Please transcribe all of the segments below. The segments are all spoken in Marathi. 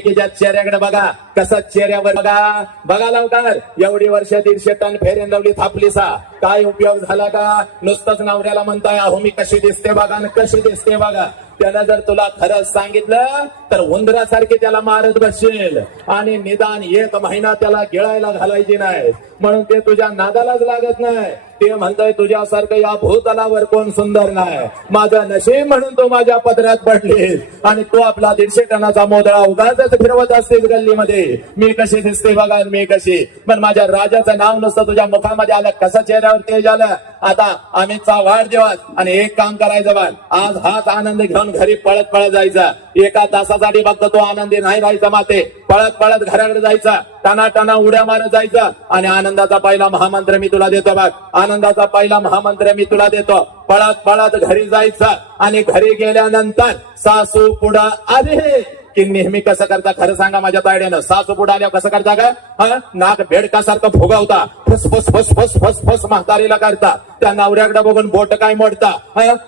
तिच्या चेहऱ्याकडे बघा, कसं चेहऱ्यावर बघा, बघा लवकर. एवढी वर्ष 150 टन फेरेन लवली थापलीसा, काय उपयोग झाला का? नुसतंच नवऱ्याला म्हणताय अहो मी कशी दिसते बघा न कशी दिसते बघा. त्याला जर तुला खरंच सांगितलं तर उंदरासारखे त्याला मारत बसशील आणि निदान 1 महिना त्याला गिळायला घालायची नाही. म्हणून ते तुझ्या नादालाच लागत नाही. ते म्हणतोय तुझ्यासारखं या भूतलावर कोण सुंदर नाही. माझं नशीब म्हणून तू माझ्या पदरात पडलीस आणि तू आपला 150 टनाचा मोदळा उगाच फिरवत असतेस गल्लीमध्ये. मी कशी दिसते बघा मी कशी. पण माझ्या राजाचं नाव नुसतं तुझ्या मुखामध्ये आलं, कसं चेहऱ्यावर तेज आलं. आता अमितचा वाढदिवस आणि एक काम करायचं बघ, आज हाच आनंद घेऊन घरी पळत पळत जायचा. 1 तासासाठी बघतो तो आनंदी नाही राहायचा माते. पळत पळत घराकडे जायचा, टना टना उड्या मारत जायचा आणि आनंदाचा पहिला महामंत्र मी तुला देतो बघ. आनंदाचा पहिला महामंत्र मी तुला देतो. पळत पळत घरी जायचा आणि घरी गेल्यानंतर सासू पुढं आले की नेहमी कसं करता खरं सांगा माझ्या तायड्यानं. सासू पुढे आल्या कसं करता का? नाक बेडकासारखं फुगवता, फस फस फस फस फस फस म्हातारीला करता. त्या नवऱ्याकडे बघून बोट काय मोडता,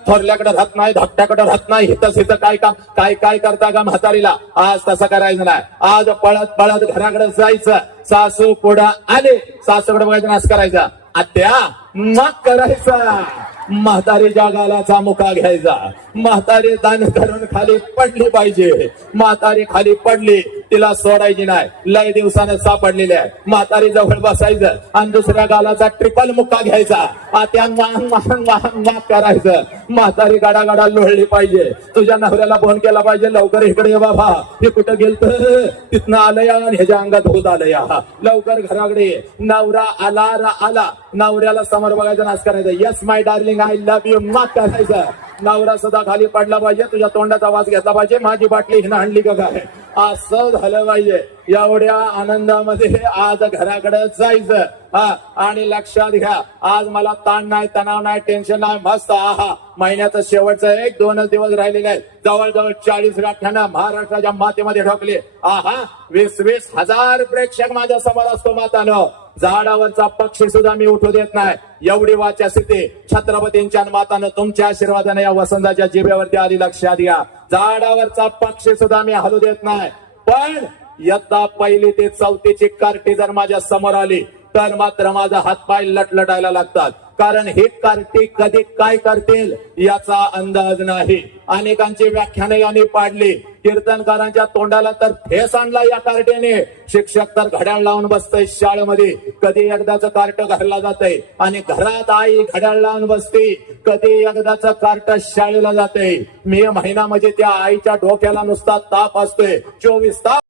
थोरल्याकडे राहत नाही, धाकट्याकडे राहत नाही, हितच हित काय काम काय करता का म्हातारीला? आज तसं करायचं नाही. आज पळत पळत घराकडे जायचं. सासू पुढे आले, सासूकडे बघायचं नाच करायचा. आत्या मग करायचा. म्हातारीच्या गालाचा मुका घ्यायचा. म्हातारी दान करून खाली पडली पाहिजे. म्हातारी खाली पडली तिला सोडायची नाही. लय दिवसानं सापडलेली आहे. म्हातारी जवळ बसायचं आणि दुसऱ्या गालाचा ट्रिपल मुक्का घ्यायचा. आत्या वाहन करायचं. म्हातारी गाडा गाडा लोळली पाहिजे. तुझ्या नवऱ्याला फोन केला पाहिजे, लवकर इकडे ये बाबा, हे कुठं गेलत, तिथनं आलं या आणि ह्याच्या अंगात होत आलं या, लवकर घराकडे ये. नवरा आला, नवऱ्याला समोर बघायचं नाच करायचं. Yes my darling I love you मग करायचं. नवरा सुद्धा खाली पडला पाहिजे, तुझ्या तोंडाचा वास घेतला पाहिजे, माझी बाटली हिनं आणली का काय, असं झालं पाहिजे. एवढ्या आनंदामध्ये आज घराकडे जायचं. आणि लक्षात घ्या, आज मला ताण नाही, तणाव नाही, टेन्शन नाही, मस्त. महिन्याचं शेवटचं 1-2 दिवस राहिलेले आहेत. जवळजवळ 40 गाठ्यांना महाराष्ट्राच्या मातेमध्ये ठोकले. 20-20 हजार प्रेक्षक माझ्या समोर असतो मातानो. झाडावरचा पक्षी सुद्धा मी उठू देत नाही. एवढी वाचा स्थिती छत्रपतींच्या मातानं तुमच्या आशीर्वादाने या वसंताच्या जिभेवरती आली. लक्षात घ्या, झाडावरचा पक्षी सुद्धा मी हलू देत नाही. पण इयत्ता 1ली ते 4थीची कार्टी जर माझ्या समोर आली तर मात्र माझा हातपाय लटलटायला लागतात. कारण हे कार्टी कधी काय करतील याचा अंदाज नाही. अनेकांची व्याख्याने यांनी पाडली. कीर्तनकारांच्या तोंडाला तर फेस आणला या कार्टीने. शिक्षक तर घड्याळ लावून बसतय शाळेमध्ये. कधी एकदाच कार्ट घरला जातंय आणि घरात आई घड्याळ लावून बसते. कधी एकदाच कार्ट शाळेला जाते. मे महिना म्हणजे त्या आईच्या डोक्याला नुसता ताप असतोय. 24 तास